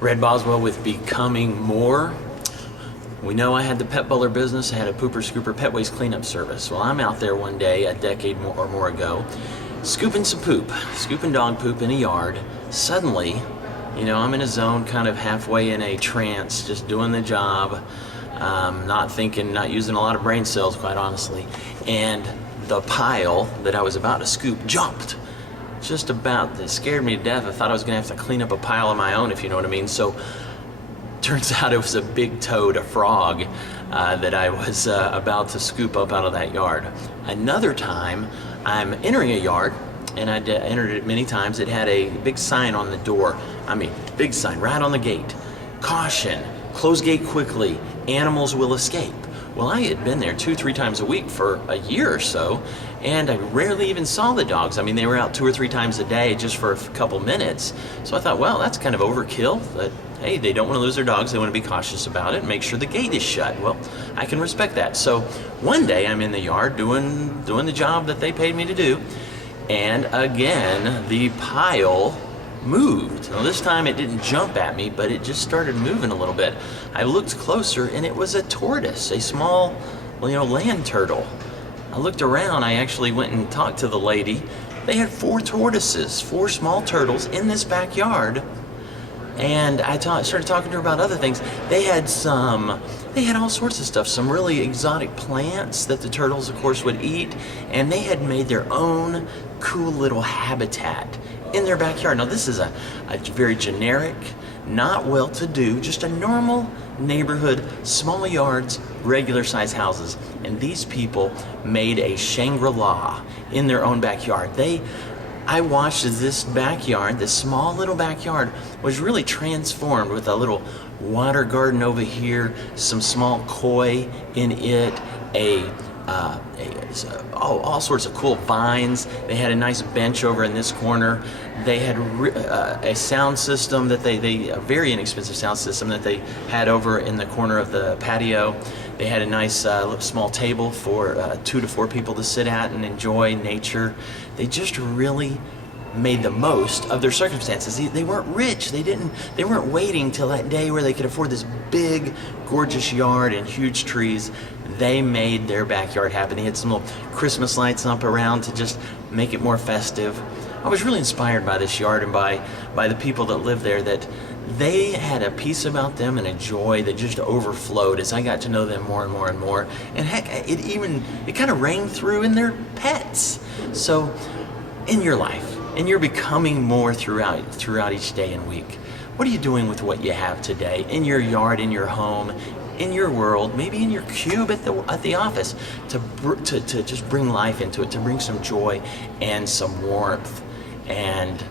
Red Boswell with Becoming More. We know I had the pet buller business. I had a pooper scooper pet waste cleanup service. Well, I'm out there one day a decade or more ago scooping some poop, scooping dog poop in a yard. Suddenly, I'm in a zone kind of halfway in a trance, just doing the job, not thinking, not using a lot of brain cells, quite honestly. And the pile that I was about to scoop jumped. Just about, it scared me to death. I thought I was gonna have to clean up a pile of my own, if you know what I mean. So, turns out it was a big toad, a frog, that I was about to scoop up out of that yard. Another time, I'm entering a yard, and I entered it many times. It had a big sign on the door. I mean, big sign right on the gate. Caution, close gate quickly, animals will escape. Well, I had been there 2-3 times a week for a year or so, and I rarely even saw the dogs. I mean, they were out 2 or 3 times a day just for a couple minutes. So I thought, well, that's kind of overkill. But hey, they don't want to lose their dogs. They want to be cautious about it and make sure the gate is shut. Well, I can respect that. So one day I'm in the yard doing the job that they paid me to do, and again, the pile moved. Now this time it didn't jump at me, but it just started moving a little bit. I looked closer and it was a tortoise, a small, land turtle. I looked around, I actually went and talked to the lady. They had 4 tortoises, 4 small turtles in this backyard. And I started talking to her about other things. They had all sorts of stuff, some really exotic plants that the turtles, of course, would eat. And they had made their own cool little habitat in their backyard. Now, this is a very generic, not well-to-do, just a normal neighborhood, small yards, regular size houses. And these people made a Shangri-La in their own backyard. I watched as this backyard, this small little backyard, was really transformed with a little water garden over here, some small koi in it, all sorts of cool vines. They had a nice bench over in this corner. They had a sound system that a very inexpensive sound system that they had over in the corner of the patio. They had a nice small table for 2 to 4 people to sit at and enjoy nature. They just really made the most of their circumstances. They weren't rich. They weren't waiting till that day where they could afford this big, gorgeous yard and huge trees. They made their backyard happen. They had some little Christmas lights up around to just make it more festive. I was really inspired by this yard and by the people that live there, that they had a peace about them and a joy that just overflowed as I got to know them more and more and more. And heck, it kind of rang through in their pets. So in your life, and you're becoming more throughout each day and week, what are you doing with what you have today in your yard, in your home, in your world, maybe in your cube at the office, to just bring life into it, to bring some joy and some warmth and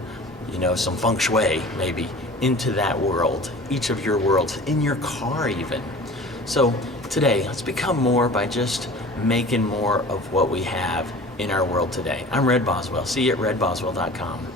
some feng shui maybe into that world, each of your worlds, in your car even. So today, let's become more by just making more of what we have in our world today. I'm Red Boswell. See you at redboswell.com.